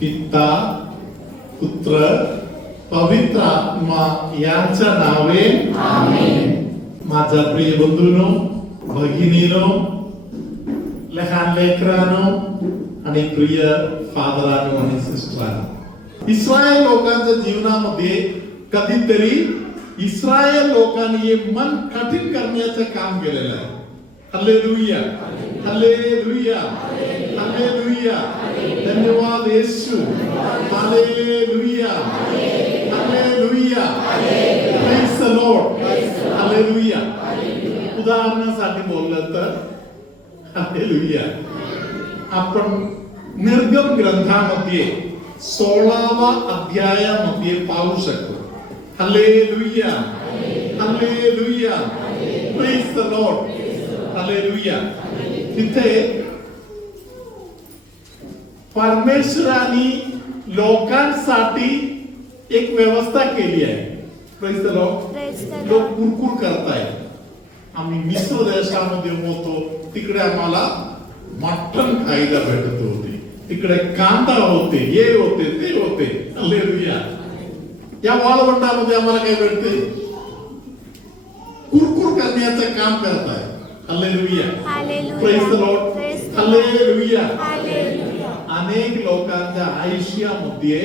पिता पुत्र पवित्र आत्मा यांच्या नावे आमेन. माझ्या प्रिय बंधूंनो, भगिनीनो, लहान लेकरांनो आणि प्रिय फादरांनो आणि सिस्टरांनो, इस्रायल लोकांच्या जीवनामध्ये कधीतरी इस्रायल लोकांनी हे मन कठीण करण्याचं काम केलेलं आहे. Hallelujah, hallelujah, hallelujah. धन्यवाद Yeshu. Hallelujah, hallelujah. Praise the Lord. Hallelujah. उदाहरणासाठी बोललं तर हालेलुया, आपण निर्गम ग्रंथामध्ये 16व्या अध्यायामध्ये पाहू शकतो. Hallelujah, hallelujah. Praise the Lord. Hallelujah. तिथे परमेश्वराने लोकांसाठी एक व्यवस्था केली आहे. Praise the Lord. लोक कुरकुर करतायत. आम्ही मिस्र देशामध्ये होतो, तिकडे आम्हाला मटण खायला भेटत होते, तिकडे कांदा होते, हे होते, ते होते. हालेलुया. या वाळवंटामध्ये आम्हाला काय भेटते? कुरकुर करण्याचं काम करताय. Hallelujah. Praise the Lord. Hallelujah. अनेक लोकांच्या आयुष्यामध्ये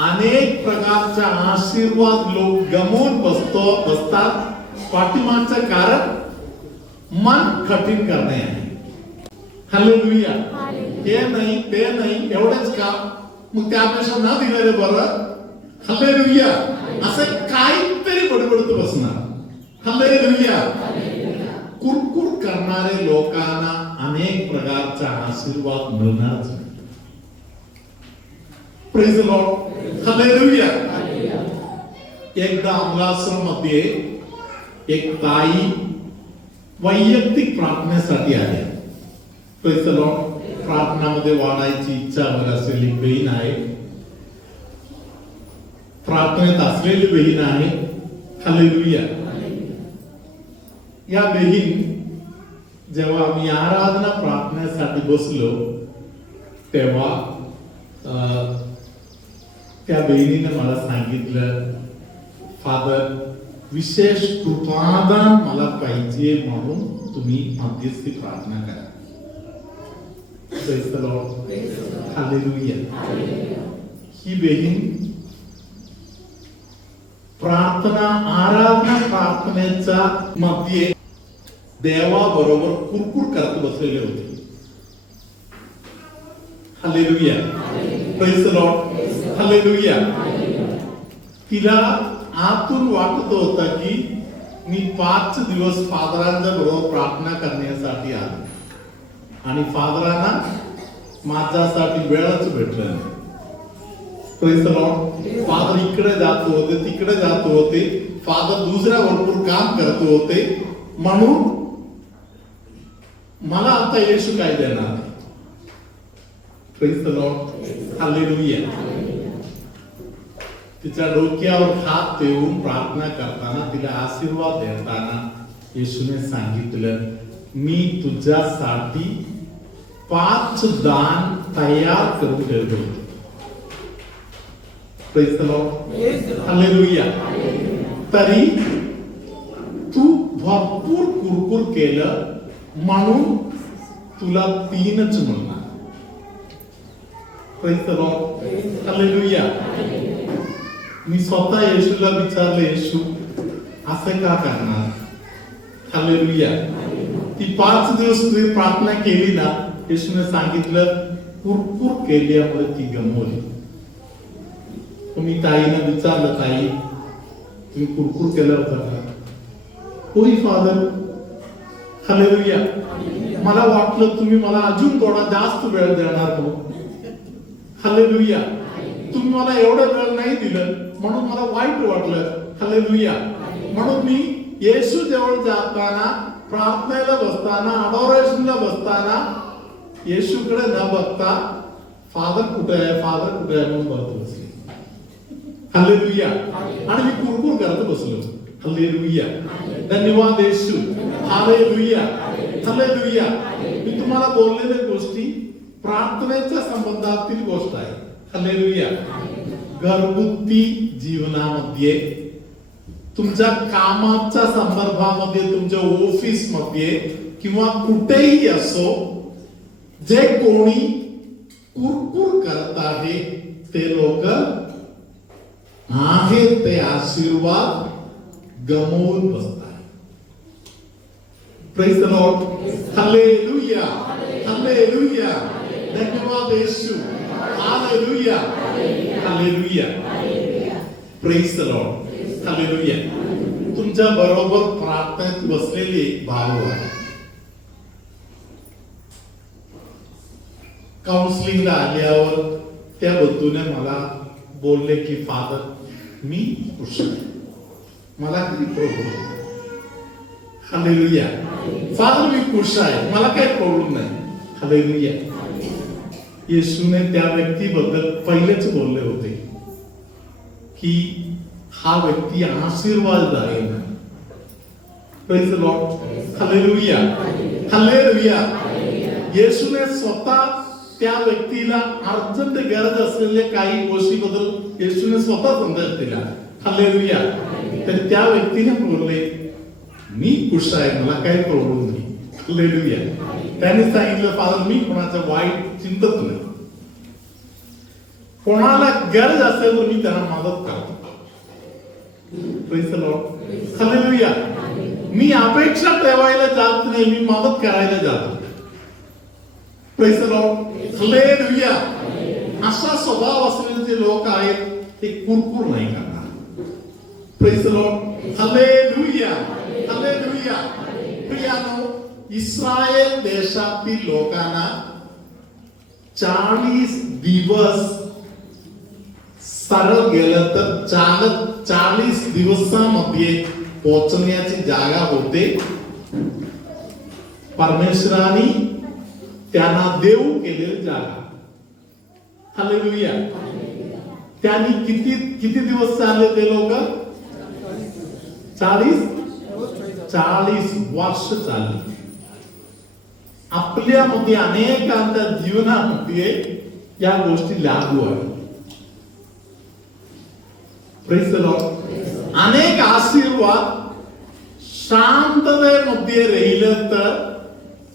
अनेक प्रकारचा आशीर्वाद लोक गमावून बसतात. पाठीमागचं कारण मन कठीण करणे आहे. हालेलुया. हे नाही, ते नाही, एवढंच का? मग त्यापेक्षा ना दिलेले बरं. हालेलुया. असं काहीतरी बडबडत बसणार. हालेलुया. कुरकुर करणारे लोकांना अनेक प्रकारचा आशीर्वाद मिळणार. Praise the Lord. हालेलुया. एकदा अमलाश्रममध्ये एक ताई वैयक्तिक प्रार्थनेसाठी आल्या. Praise the Lord. प्रार्थनामध्ये वाढायची इच्छा असेल एक बहीण आहे, प्रार्थनेत असलेली बहीण आहे. हालेलुया. या बहीण जेव्हा आम्ही आराधना प्रार्थनेसाठी बसलो तेव्हा त्या बहिणीने मला सांगितलं, फादर, विशेष कृपादान मला पाहिजे म्हणून तुम्ही मध्यस्थी प्रार्थना करा. Praise the Lord. हालेलुया. ही बहीण प्रार्थना आराधना प्रार्थनेच्या मध्ये देवाबरोबर कुरकुर करत बसलेले होते. Hallelujah. Praise the Lord. Hallelujah. तिला आतून वाटत होतं की मी 5 दिवस फादरांच्या बरोबर प्रार्थना करण्यासाठी आलो आणि फादरांना माझ्यासाठी वेळच भेटला नाही. Praise the Lord. फादर इकडे जात होते, तिकडे जात होते, फादर दुसऱ्या भरपूर काम करत होते, म्हणून मला आता येशू काय देणार? Praise the Lord. हालेलुया. तिच्या डोक्यावर हात ठेवून प्रार्थना करताना, तिला आशीर्वाद देताना येशूने सांगितलं, मी तुझ्यासाठी 5 दान तयार करून ठेवले होते. Praise the Lord. हालेलुया. तरी तू भरपूर कुरकुर केलं म्हणून तुला 3च मिळणार. Praise the Lord. हालेलुया. मी स्वतः येशूला विचारलं, येशू असं का करणार? हालेलुया. ती 5 दिवस तुम्ही प्रार्थना केली ना, येशूने सांगितलं कुरकुर केल्यामुळे ती गमवली. तुम्ही ताईनं विचारलं, ताई तुम्ही कुरकुर केलं होतं का? होय फादर. हालेलुया. मला वाटलं तुम्ही मला अजून थोडा जास्त वेळ देणार हो. हालेलुया. तुम्ही मला एवढा वेळ नाही दिलं म्हणून मला वाईट वाटलं. हालेलुया. म्हणून मी येशू जवळ जाताना, प्रार्थनेला बसताना, अडोरेशनला बसताना येशूकडे न बघता फादर कुठे आहे, फादर कुठे आहे म्हणून बघत बसले. हालेलुया. आणि मी कुरकुर करत बसलो. हालेलुया. धन्यवाद येशू. हालेलुया. हालेलुया. मी तुम्हाला बोललेल्या गोष्टी प्रार्थनेच्या संबंधातील गोष्ट आहे. हालेलुया. घरगुती जीवनामध्ये, तुमच्या कामाच्या संदर्भामध्ये, तुमच्या ऑफिस मध्ये किंवा कुठेही असो, जे कोणी कुरकुर करत आहे ते लोक आहेत ते आशीर्वाद गमवून बसतात. Praise the Lord. Hallelujah. Hallelujah. धन्यवाद Yeshu. Hallelujah. Hallelujah. Praise the Lord. Hallelujah. तुमच्या बरोबर प्रार्थनेत बसलेले एक भाऊ आहे. काउन्सिलिंगला आल्यावर त्या बंधूने मला बोलले की फादर मी खुश आहे, मला काही प्रॉब्लेम नाही. हालेलुया. फादर मी खुश आहे, मला काही प्रॉब्लेम नाही. हालेलुया. येशूने त्या व्यक्तीबद्दल पहिलेच बोलले होते की हा व्यक्ती आशीर्वाद आहे. Praise the Lord. Hallelujah. Hallelujah. येशूने स्वतः त्या व्यक्तीला अर्जंट गरज असलेल्या काही गोष्टीबद्दल येशूने स्वतः संदेश दिला. हालेलुया. तर त्या व्यक्तीने बोलले मी खुश आहे, मला काही प्रॉब्लेम नाही. हालेलुया. त्याने सांगितलं फादर मी कोणाचं वाईट चिंतत नाही, कोणाला गरज असेल तर मी त्यांना मदत करतो. Praise the Lord. हालेलुया. मी अपेक्षा ठेवायला जात नाही, मी मदत करायला जातो. Praise the Lord. हालेलुया. असा स्वभाव असलेले जे लोक आहेत ते कुरकुर नाही करणार. Praise the Lord. Hallelujah. Hallelujah. प्रियानो, इस्रायल देशातील लोकांना 40 दिवस सरळ गेलं तर चालत 40 दिवसामध्ये पोहोचण्याची जागा होते. परमेश्वराने त्यांना देव केलेली जागा. हालेलुया. त्यांनी किती दिवस चालले ते लोक? 40 वर्ष चालले. आपल्यामध्ये अनेकांच्या जीवनामध्ये या गोष्टी लागू आहेत. Praise the Lord. अनेक आशीर्वाद शांततेमध्ये राहिलं तर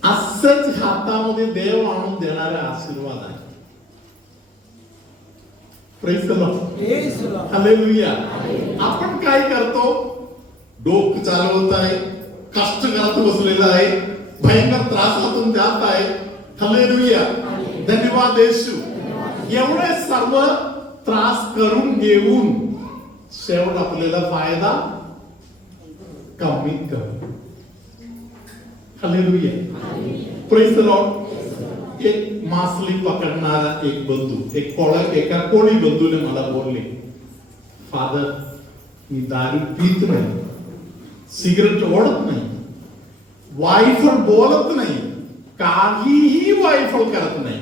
असंच हातामध्ये देव आणून देणारे आशीर्वाद आहे. Praise the Lord. हालेलुया. आपण काय करतो? डोकं चालवत आहे, कष्ट करत बसलेला आहे, भयंकर त्रासातून जात आहे. हालेलुया. धन्यवाद येशू. एवढे सर्व त्रास करून घेऊन शेवट आपल्याला फायदा कमीत कमी. हालेलुया. Praise the Lord. एक मासली पकडणारा एक बंधू, एका कोळी बंधूने मला बोलले फादर मी दारू पीत नाही, सिगरेट ओढत नाही, वाईफळ बोलत नाही, काहीही वाईफळ करत नाही,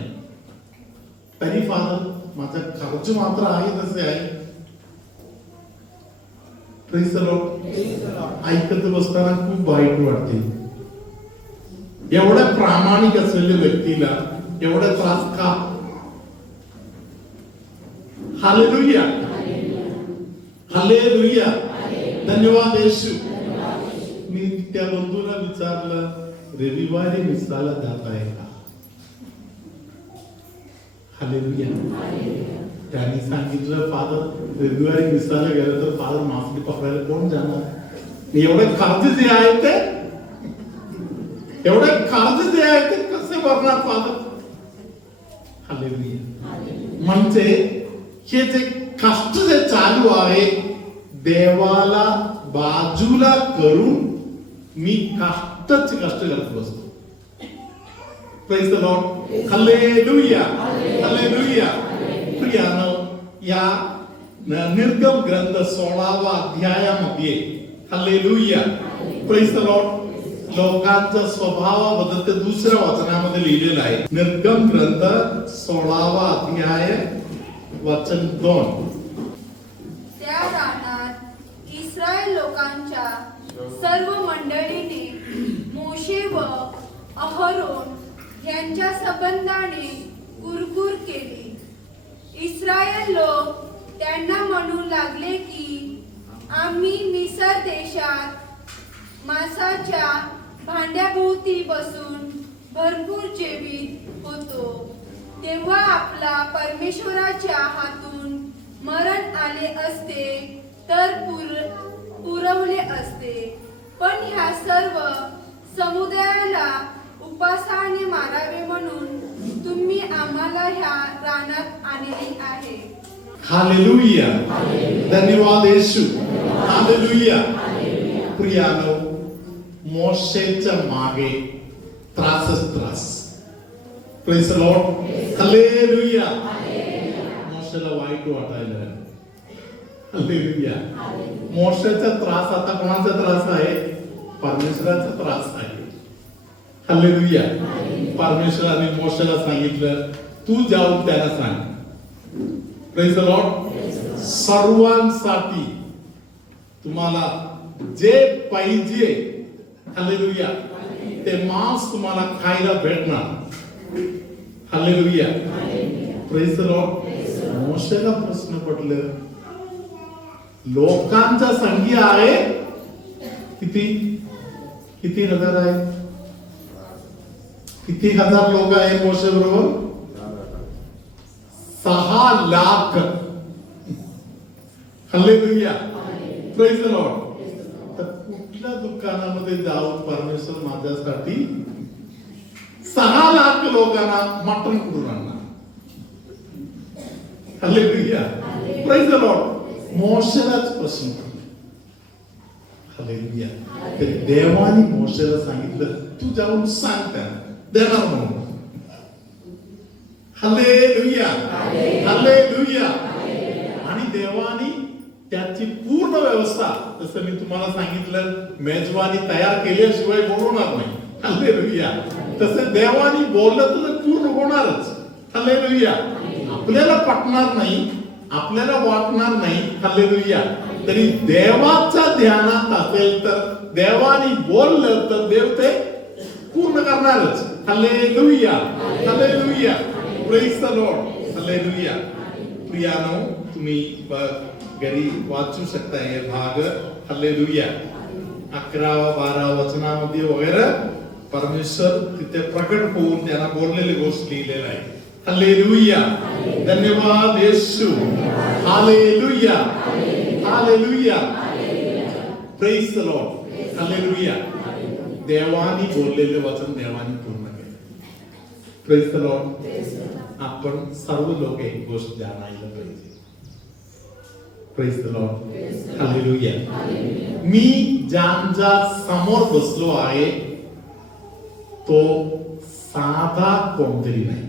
तरी फादर माझा खर्च मात्र आहे तसे आहे. Praise the Lord. ऐकत बसताना खूप वाईट वाटते. एवढ्या प्रामाणिक असलेल्या व्यक्तीला एवढा त्रास का? हालेलुया. हालेलुया. धन्यवाद येशू. मी त्या बंधूला विचारलं रविवारी मिसाला जात आहे का? हालेलुया. त्यांनी सांगितलं फादर रविवारी मिसाला गेलं तर फादर मासली पकडायला कोण जाणार? एवढे खर्च जे आहे ते कसे भरणार फादर? हालेलुया. म्हणजे हे जे कष्ट जे चालू आहे देवाला बाजूला करून मी कष्ट करत बसतो. Praise the Lord. Hallelujah. Hallelujah. प्रियानो, या निर्गम ग्रंथ 16व्या अध्यायामध्ये हालेलुया. Praise the Lord. लोकांच्या स्वभावाबद्दल ते दुसऱ्या वचनामध्ये लिहिलेलं आहे. निर्गम ग्रंथ 16वा अध्याय वचन 2. त्या रानात इस्रायल लोकांच्या सर्व मंडळीने मोशे व अहरोन यांच्या संबंधाने कुरकुर केली. इस्रायल लोक त्यांना म्हणू लागले की आम्ही मिसर देशात मांसाच्या भांड्याभोवती बसून भरपूर जेवीत होतो, तेव्हा आपला परमेश्वराच्या हातून मरण आले असते तर पुरवले असते. पण ह्या सर्व समुदायाला उपासाने मारावे म्हणून तुम्ही आम्हाला ह्या रानात आणले आहे. हालेलुया. धन्यवाद येशू. हालेलुया. प्रियानो, मोशेच्या मागे त्रासच त्रास. Praise the Lord. हालेलुया. मोशेला वाईट वाटायला. हालेलुया. मोशेचा त्रास आता कोणाचा त्रास आहे? परमेश्वराचा त्रास आहे. हालेलुया. परमेश्वराने मोशेला सांगितलं, तू जाऊन त्याला सांग. Praise the Lord. सर्वांसाठी तुम्हाला जे पाहिजे, हालेलुया, ते मांस तुम्हाला खायला भेटणार. हालेलुया. Praise the Lord. मोशेला प्रश्न पडलं, लोकांचा संख्या आहे किती हजार आहे? किती हजार लोक आहेत मोशे बरोबर? 6 lakh. Hallelujah. Praise the Lord. तर कुठल्या दुकानामध्ये जाऊन परमेश्वर माझ्यासाठी 6 लाख लोकांना मटण कुठून आणणार? हालेलुया. Praise the Lord. मोशेलाच प्रश्न पडला. हालेलुया. तर देवाने मोशेला सांगितलं, तू जाऊन सांग त्यांना देणार म्हणून. हालेलुया. हालेलुया. आणि देवाने त्याची पूर्ण व्यवस्था, जसं मी तुम्हाला सांगितलं, मेजवानी तयार केल्याशिवाय बोलवणार नाही. हालेलुया. तसं देवाने बोललं तर पूर्ण होणारच. हालेलुया. आपल्याला पटणार नाही, आपल्याला वाटणार नाही. हालेलुया. तरी देवाच्या ध्यानात असेल तर, देवाने बोललं तर देव ते पूर्ण करणारच. Hallelujah. Hallelujah. Praise the Lord. Hallelujah. प्रियानो, तुम्ही घरी वाचू शकता हे भाग. हालेलुया. 11 12 वचनामध्ये वगैरे परमेश्वर तिथे प्रकट होऊन त्यांना बोललेली गोष्ट लिहिलेला आहे. हालेलुया. धन्यवाद Yeshu. Hallelujah. Hallelujah. Praise the Lord. Hallelujah. देवानी बोललेले वचन देवानी पूर्ण केले. Praise the Lord. आपण सर्व लोक एक गोष्ट जाणायला पाहिजे. Praise the Lord. हालेलुया. मी ज्यांच्या समोर बसलो आहे तो साधा कोणतरी नाही.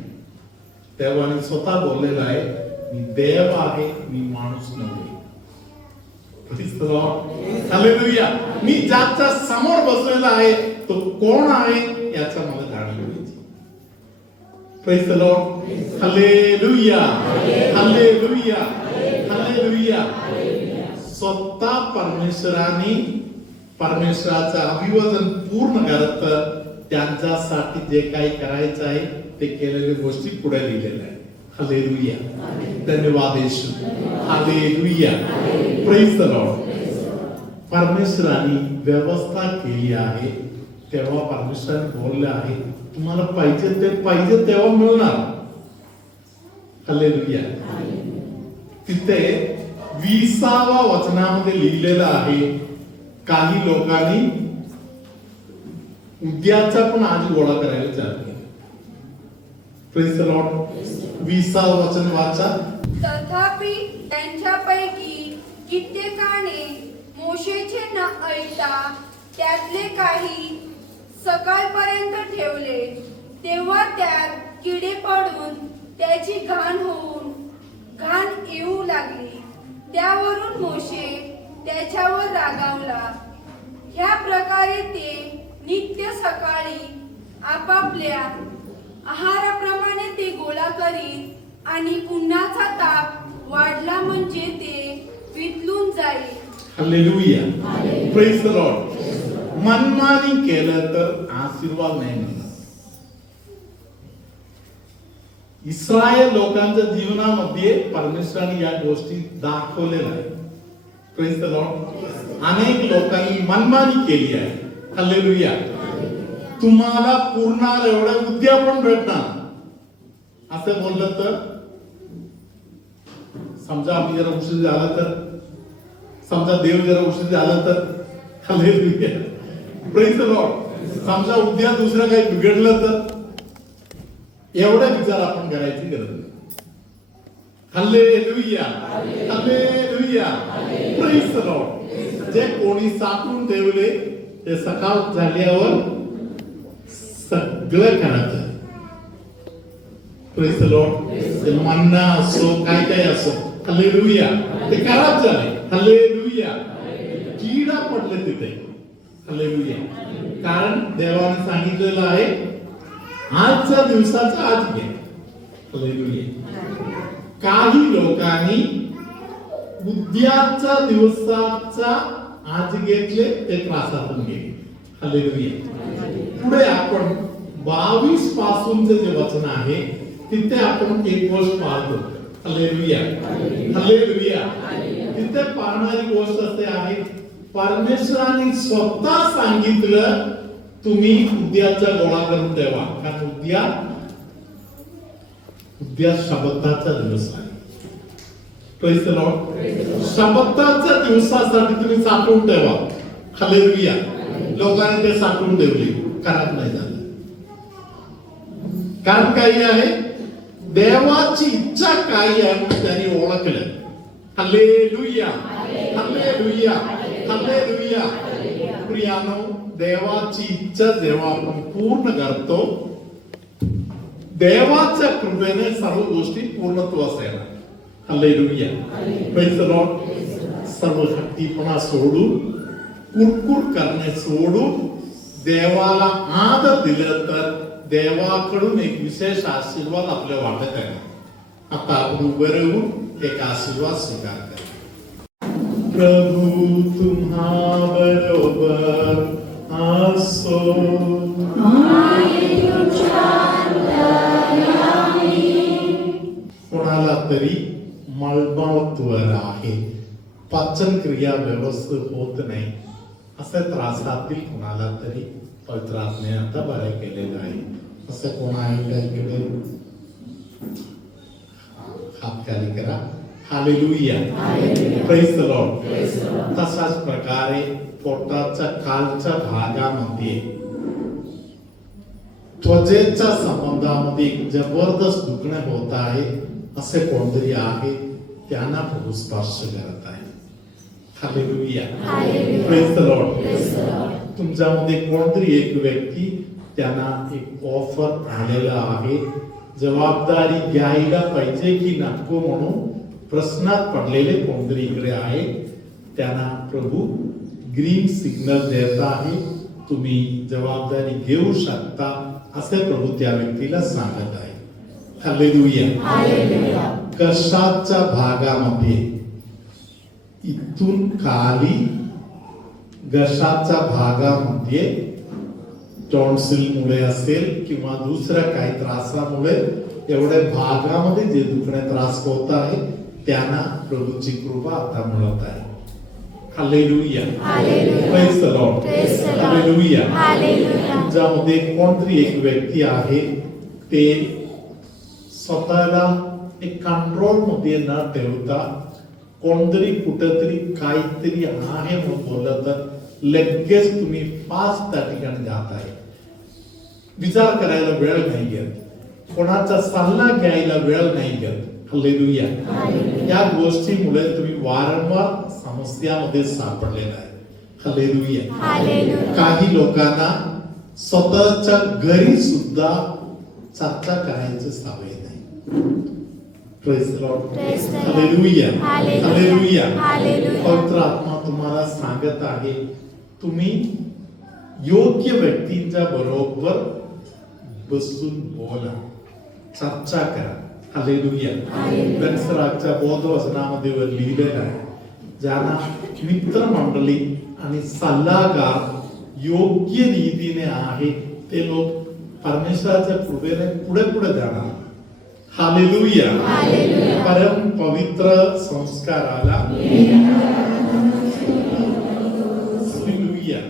देवाने स्वतः बोललेला आहे, मी देव आहे, मी माणूस नव्हे. Praise the Lord. हालेलुया. मी ज्याच्या समोर बसलेला आहे तो कोण आहे याचा मला जाणीव व्हायची. Praise the Lord. Hallelujah. Hallelujah. Hallelujah. स्वतः परमेश्वराचं अभिवादन पूर्ण करत त्यांच्यासाठी जे काही करायचं आहे ते केलेल्या गोष्टी पुढे लिहिलेल्या आहेत. हालेलुया. धन्यवाद Yeshu. Hallelujah. Praise the Lord. परमेश्वराने व्यवस्था केली आहे, तेव्हा परमेश्वराने बोलले आहे, तुम्हाला पाहिजे ते पाहिजे तेव्हा मिळणार. हालेलुया. तिथे 20व्या वचनामध्ये लिहिलेलं आहे, काही लोकांनी उद्याचा पण आज गोळा करायला चालू केला. Praise the Lord. 20वा वचन वाचा. तथापि त्यांच्यापैकी कित्येकाने मोशेचे न ऐकता त्यातले काही सकाळपर्यंत ठेवले, तेव्हा त्यात किडे पडून त्याची घाण येऊ लागली. त्यावरून मोशे त्याच्यावर रागावला. ह्या प्रकारे ते नित्य सकाळी आपापल्या आहाराप्रमाणे ते गोळा करीत आणि उन्हाचा ताप वाढला म्हणजे ते वितळून जाईल. हालेलुया. Praise the Lord. मनमानी केलं तर आशीर्वाद नाही मिळणार. इस्रायल लोकांच्या जीवनामध्ये परमेश्वराने या गोष्टी दाखवलेल्या आहेत. Praise the Lord. अनेक लोकांनी मनमानी केली आहे. हालेलुया. तुम्हाला पूर्ण एवढ्या उद्यापन भेटणार असं बोललं तर, समजा आम्ही जरा उशीर झाला तर, समजा देव जरा उशीर झाला तर, हालेलुया. Praise the Lord. समजा उद्या दुसरं काही बिघडलं तर, एवढा विचार आपण करायची गरज नाही. Hallelujah. Hallelujah. Praise the Lord. जे कोणी साठवून ठेवले ते सकाळ झाल्यावर सगळं करायचं. Praise the Lord. ते मन्ना असो काय काय असो, हालेलुया, ते खराब झाले. हालेलुया. किडा पडले तिथे. हालेलुया. कारण देवाने सांगितलेलं आहे आजच्या दिवसाचा आज घे. हालेलुया. काही लोकांनी उद्याच्या दिवसाचा आज घेतले, ते त्रासातून गेले. हालेलुया. पुढे आपण 22 पासूनचे जे वचन आहे तिथे आपण एक गोष्ट पाहतो. हालेलुया. हालेलुया. तिथे पाहणारी गोष्ट असे आहे, परमेश्वराने स्वतः सांगितलं तुम्ही उद्याचा गोळा करून ठेवा, कारण उद्या शबताचा दिवस आहे. Praise the Lord. शबताच्या दिवसासाठी तुम्ही साठवून ठेवा. हालेलुया. लोकांनी ते साठवून ठेवले, खराब नाही झालं. कारण काही आहे, देवाची इच्छा काही आहे म्हणून त्यांनी ओळखलं. हालेलुया. हालेलुया. हालेलुया. प्रियानो, देवाची इच्छा जेव्हा आपण पूर्ण करतो, देवाच्या कृपेने सर्व गोष्टी पूर्णत्वास येणार. हालेलुया. Praise the Lord. सर्व शक्तीपणा सोडून, कुरकुर करणे सोडून देवाला आदर दिलं तर देवाकडून एक विशेष आशीर्वाद आपल्या वाटत आहे. आता आपण उभे राहून एक आशीर्वाद स्वीकार करा. प्रभू तुम्हा बरोबर असो. कोणाला तरी मळमळत्वर आहे, पाचन क्रिया व्यवस्थित होत नाही, असे त्रासातील कोणाला तरी पवित्र आत्म्याने आता बरे केलेलं आहे. असं कोण आहे का इकडे? हात खाली करा. हालेलुया. Praise the Lord. तसाच प्रकारे पोटाच्या खालच्या भागामध्ये त्वचेच्या संबंधामध्ये जबरदस्त दुखणे होत आहे, असे कोणतरी आहे, त्यांना प्रभू स्पर्श करत आहे. हालेलुया. Praise the Lord. तुमच्यामध्ये कोणतरी एक व्यक्ती, त्यांना एक ऑफर आलेला आहे, जबाबदारी घ्यायला पाहिजे की नको म्हणून प्रश्नात पडलेले कोणतरी इकडे आहे, त्यांना प्रभू ग्रीन सिग्नल देत आहे, तुम्ही जबाबदारी घेऊ शकता, असे प्रभू त्या व्यक्तीला सांगत आहे. हालेलुया. कशाच्या भागामध्ये? इथून खाली घशाच्या भागामध्ये टॉन्सिल मुळे असेल किंवा दुसऱ्या काही त्रासामुळे एवढ्या भागामध्ये जे दुखणे त्रास होत आहे, त्यांना प्रभूची कृपा आता मिळत आहे. Hallelujah. Praise the Lord. Hallelujah. तुमच्यामध्ये कोणतरी एक व्यक्ती आहे, ते स्वतःला एक कंट्रोल मध्ये न ठेवता कोणतरी कुठेतरी काहीतरी आहे म्हणून बोललं तर लगेच तुम्ही फास्ट त्या ठिकाणी जात आहे. विचार करायला वेळ नाही घेत, कोणाचा सल्ला घ्यायला वेळ नाही घेत. हालेलुया. या गोष्टीमुळे तुम्ही वारंवार समस्यामध्ये सापडलेला आहे. हालेलुया. काही लोकांना स्वतःच्या घरी सुद्धा चर्चा करायची सवय नाही. Praise the Lord. Hallelujah. Hallelujah. पवित्र आत्मा तुम्हाला सांगत आहे, तुम्ही योग्य व्यक्तींच्या बरोबर बसून बोला, चर्चा करा. हालेलुया. बेनसराच्या बौद्ध वचनामध्ये लिहिलेलं आहे, ज्यांना मित्रमंडळी आणि सल्लागार योग्य रीतीने आहे, ते लोक परमेश्वराच्या कृपेने पुढे पुढे जाणार. हालेलुया. परम पवित्र संस्काराला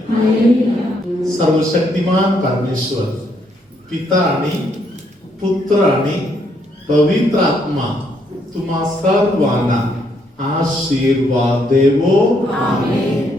हालेलुया. सर्वशक्तिमान परमेश्वर पिता आणि पुत्र आणि पवित्र आत्मा तुम्हा सर्वांना आशीर्वाद देवो. आमेन.